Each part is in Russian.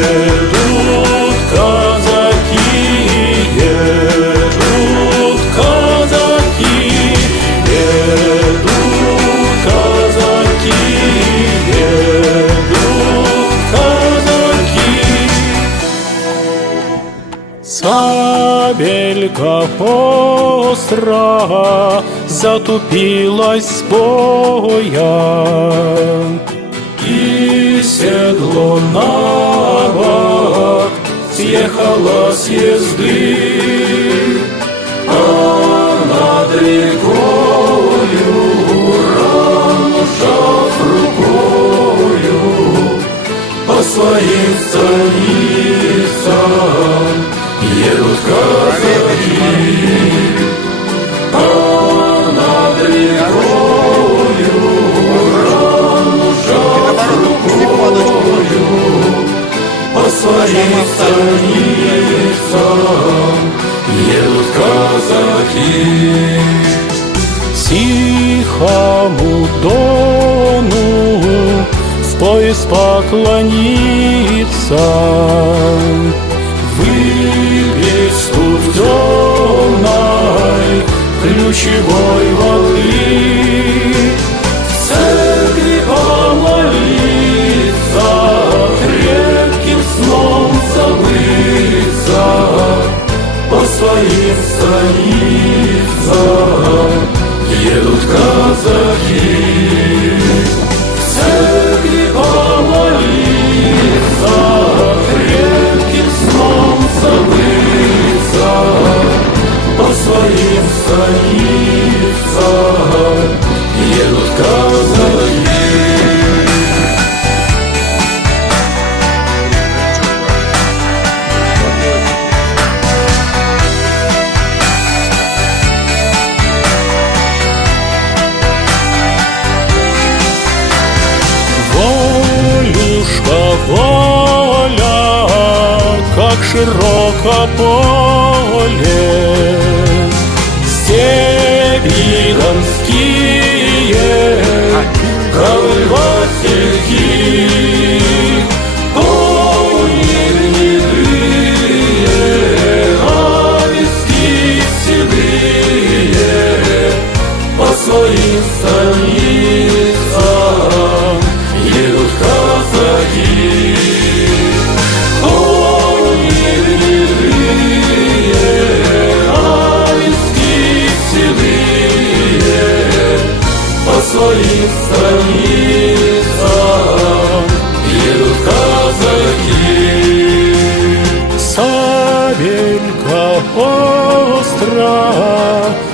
едут казаки, едут казаки, едут казаки, едут казаки. Сабелька остра затупилась с боя. Съехало с езды, А над рекою, ранушав рукою, По своим станицам станицам едут казаки. Тихому дону в пояс поклониться, широко поле, Степи донские, а виски седые, По своим станицам Своим станицам едут казаки. Сабелька остра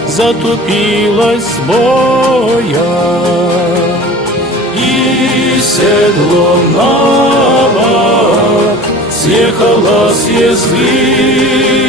затупилась боя, И седло на бок съехало с езды,